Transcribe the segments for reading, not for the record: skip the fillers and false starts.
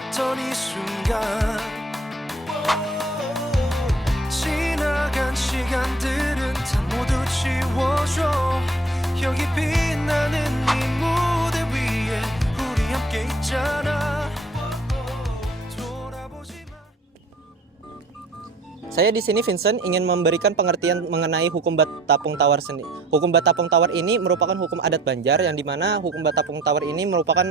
봤던 이 순간 지나간 시간들은 다 모두 지워줘 여기 빛나는 이 무대 위에 우리 함께 있잖아 돌아보지 마. Saya di sini Vincent ingin memberikan pengertian mengenai hukum Batapung Tawar sendiri. Hukum Batapung Tawar ini merupakan hukum adat Banjar yang dimana hukum Batapung Tawar ini merupakan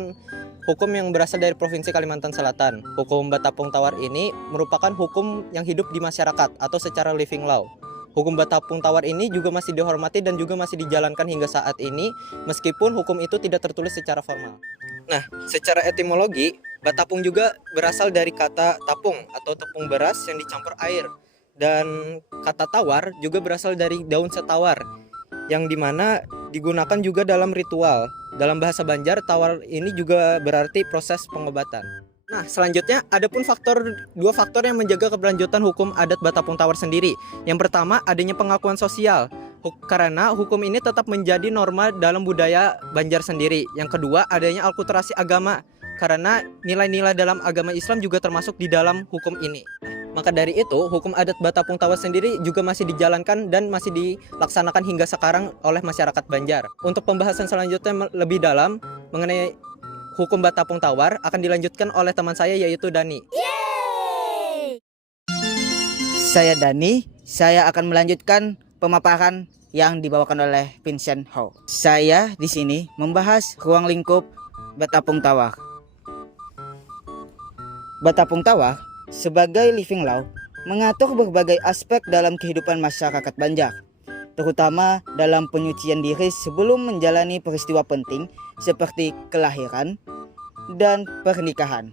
hukum yang berasal dari Provinsi Kalimantan Selatan. Hukum Batapung Tawar ini merupakan hukum yang hidup di masyarakat atau secara living law. Hukum Batapung Tawar ini juga masih dihormati dan juga masih dijalankan hingga saat ini meskipun hukum itu tidak tertulis secara formal. Nah, secara etimologi, Batapung juga berasal dari kata tapung atau tepung beras yang dicampur air. Dan kata tawar juga berasal dari daun setawar yang dimana digunakan juga dalam ritual. Dalam bahasa Banjar, tawar ini juga berarti proses pengobatan. Nah, selanjutnya ada pun dua faktor yang menjaga keberlanjutan hukum adat Batapung Tawar sendiri. Yang pertama, adanya pengakuan sosial. Karena hukum ini tetap menjadi norma dalam budaya Banjar sendiri. Yang kedua, adanya akulturasi agama. Karena nilai-nilai dalam agama Islam juga termasuk di dalam hukum ini. Maka dari itu, hukum adat Batapung Tawar sendiri juga masih dijalankan dan masih dilaksanakan hingga sekarang oleh masyarakat Banjar. Untuk pembahasan selanjutnya lebih dalam mengenai hukum Batapung Tawar akan dilanjutkan oleh teman saya yaitu Dani. Saya Dani, saya akan melanjutkan pemaparan yang dibawakan oleh Vincent Ho. Saya di sini membahas ruang lingkup Batapung Tawar. Batapung Tawar sebagai living law mengatur berbagai aspek dalam kehidupan masyarakat Banjar, terutama dalam penyucian diri sebelum menjalani peristiwa penting seperti kelahiran dan pernikahan.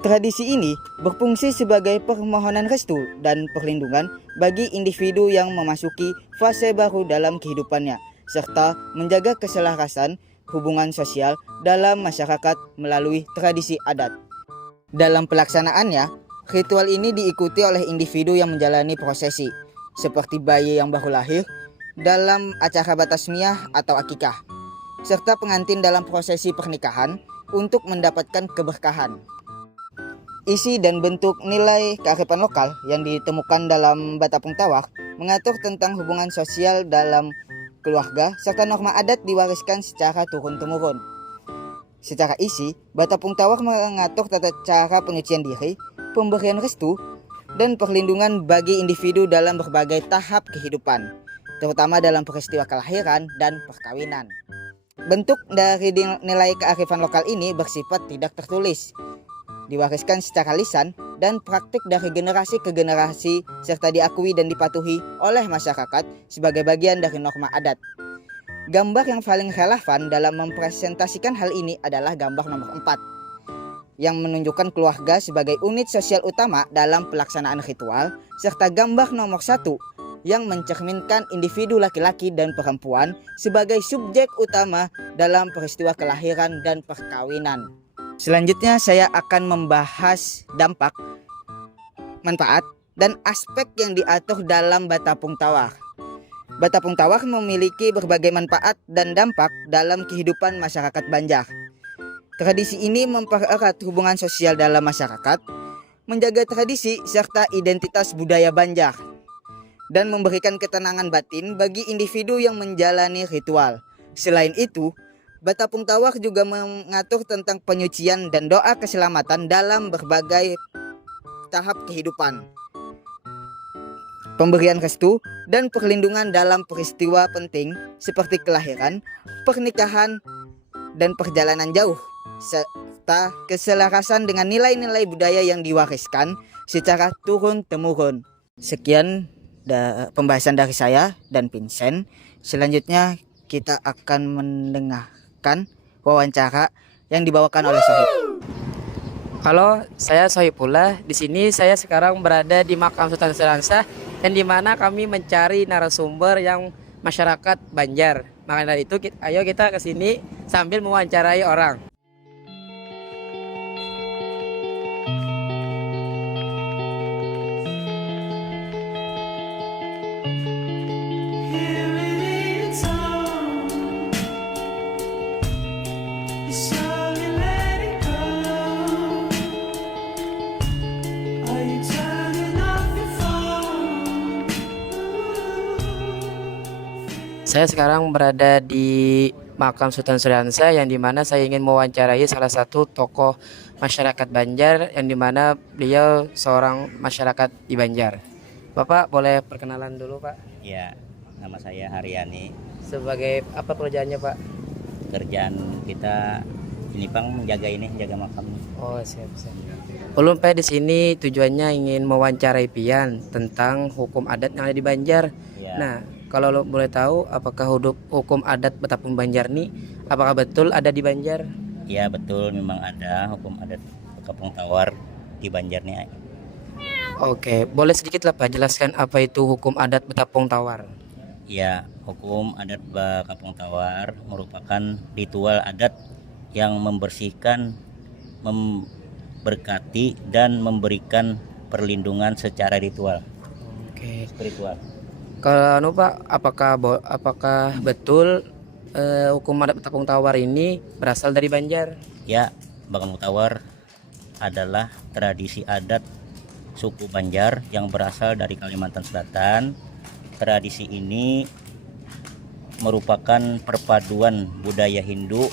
Tradisi ini berfungsi sebagai permohonan restu dan perlindungan bagi individu yang memasuki fase baru dalam kehidupannya, serta menjaga keselarasan hubungan sosial dalam masyarakat melalui tradisi adat. Dalam pelaksanaannya, ritual ini diikuti oleh individu yang menjalani prosesi, seperti bayi yang baru lahir dalam acara batasmiah atau akikah, serta pengantin dalam prosesi pernikahan untuk mendapatkan keberkahan. Isi dan bentuk nilai kearifan lokal yang ditemukan dalam Batapung Tawar mengatur tentang hubungan sosial dalam keluarga serta norma adat diwariskan secara turun-temurun. Secara isi, Batapung Tawar mengatur tata cara penyucian diri, pemberian restu, dan perlindungan bagi individu dalam berbagai tahap kehidupan, terutama dalam peristiwa kelahiran dan perkawinan. Bentuk dari nilai kearifan lokal ini bersifat tidak tertulis, diwariskan secara lisan dan praktik dari generasi ke generasi serta diakui dan dipatuhi oleh masyarakat sebagai bagian dari norma adat. Gambar yang paling relevan dalam mempresentasikan hal ini adalah gambar nomor 4 yang menunjukkan keluarga sebagai unit sosial utama dalam pelaksanaan ritual, serta gambar nomor 1 yang mencerminkan individu laki-laki dan perempuan sebagai subjek utama dalam peristiwa kelahiran dan perkawinan. Selanjutnya saya akan membahas dampak, manfaat, dan aspek yang diatur dalam Batapung Tawar. Batapung Tawar memiliki berbagai manfaat dan dampak dalam kehidupan masyarakat Banjar. Tradisi ini mempererat hubungan sosial dalam masyarakat, menjaga tradisi serta identitas budaya Banjar, dan memberikan ketenangan batin bagi individu yang menjalani ritual. Selain itu, Batapung Tawar juga mengatur tentang penyucian dan doa keselamatan dalam berbagai tahap kehidupan, pemberian restu, dan perlindungan dalam peristiwa penting seperti kelahiran, pernikahan, dan perjalanan jauh, serta keselarasan dengan nilai-nilai budaya yang diwariskan secara turun-temurun. Sekian pembahasan dari saya dan Vincent. Selanjutnya kita akan mendengarkan wawancara yang dibawakan oleh Sohib. Halo, saya Sohibullah. Di sini saya sekarang berada di Makam Sultan Siransah, dan di mana kami mencari narasumber yang masyarakat Banjar. Maka dari itu, ayo kita ke sini sambil mewawancarai orang. Saya sekarang berada di Makam Sultan Suriansa yang dimana saya ingin mewawancarai salah satu tokoh masyarakat Banjar yang dimana beliau seorang masyarakat di Banjar. Bapak boleh perkenalan dulu Pak? Ya, nama saya Haryani. Sebagai apa pekerjaannya Pak? Kerjaan kita ini Bang menjaga ini, jaga makam. Oh siap. Ulun Pak di sini tujuannya ingin mewawancarai Pian tentang hukum adat yang ada di Banjar. Ya, Nah, kalau lo boleh tahu apakah hukum adat Betapung Banjar nih apakah betul ada di Banjar? ya betul memang ada hukum adat Kampung Tawar di Banjar nih. Oke, boleh sedikit lah Pak jelaskan apa itu hukum adat Betapung Tawar? Ya, hukum adat Kampung Tawar merupakan ritual adat yang membersihkan, memberkati dan memberikan perlindungan secara ritual, Oke. spiritual. Kalau Pak, apakah betul hukum adat Betapung Tawar ini berasal dari Banjar? Ya, Kampung Tawar adalah tradisi adat suku Banjar yang berasal dari Kalimantan Selatan. Tradisi ini merupakan perpaduan budaya Hindu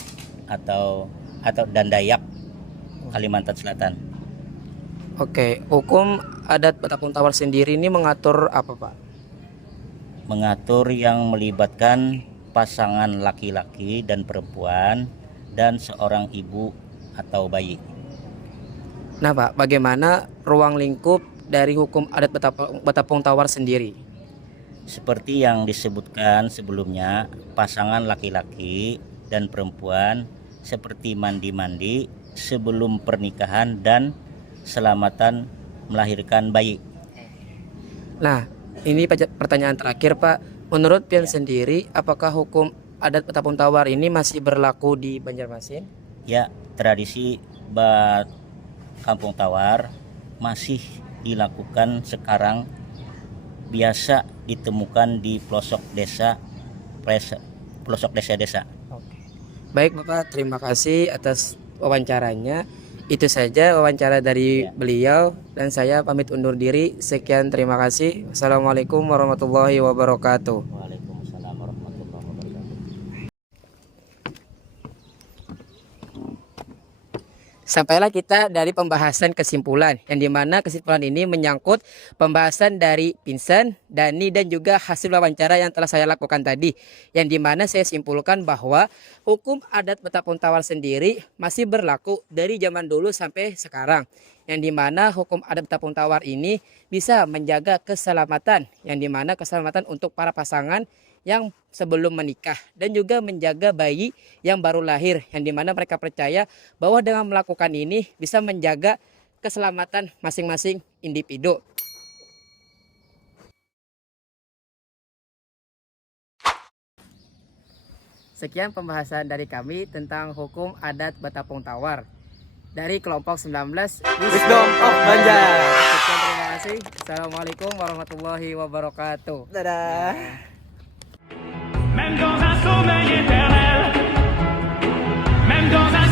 atau dan Dayak Kalimantan Selatan. Oke, hukum adat Betapung Tawar sendiri ini mengatur apa Pak? Mengatur yang melibatkan pasangan laki-laki dan perempuan dan seorang ibu atau bayi. Nah Pak, bagaimana ruang lingkup dari hukum adat Betapung Tawar sendiri? Seperti yang disebutkan sebelumnya, pasangan laki-laki dan perempuan seperti mandi-mandi sebelum pernikahan dan selamatan melahirkan bayi. Nah, ini pertanyaan terakhir Pak. Menurut Pian sendiri, apakah hukum adat Betapung Tawar ini masih berlaku di Banjarmasin? Ya, tradisi Kampung Tawar masih dilakukan sekarang, biasa ditemukan di pelosok desa-desa. Oke. Baik Bapak, terima kasih atas wawancaranya. Itu saja wawancara dari beliau dan saya pamit undur diri. Sekian, terima kasih. Wassalamualaikum warahmatullahi wabarakatuh. Waalaikumsalam warahmatullahi wabarakatuh. Sampailah kita dari pembahasan kesimpulan yang dimana kesimpulan ini menyangkut pembahasan dari Pinsan, Dani dan juga hasil wawancara yang telah saya lakukan tadi, yang dimana saya simpulkan bahwa hukum adat Betapung Tawar sendiri masih berlaku dari zaman dulu sampai sekarang, yang dimana hukum adat Betapung Tawar ini bisa menjaga keselamatan, yang dimana keselamatan untuk para pasangan yang sebelum menikah dan juga menjaga bayi yang baru lahir, yang dimana mereka percaya bahwa dengan melakukan ini bisa menjaga keselamatan masing-masing individu. Sekian pembahasan dari kami tentang hukum adat Betapung Tawar dari kelompok 19 Wisdom of Banjar. Sekian, terima kasih. Assalamualaikum warahmatullahi wabarakatuh. Dadah. Même dans un sommeil éternel, même dans un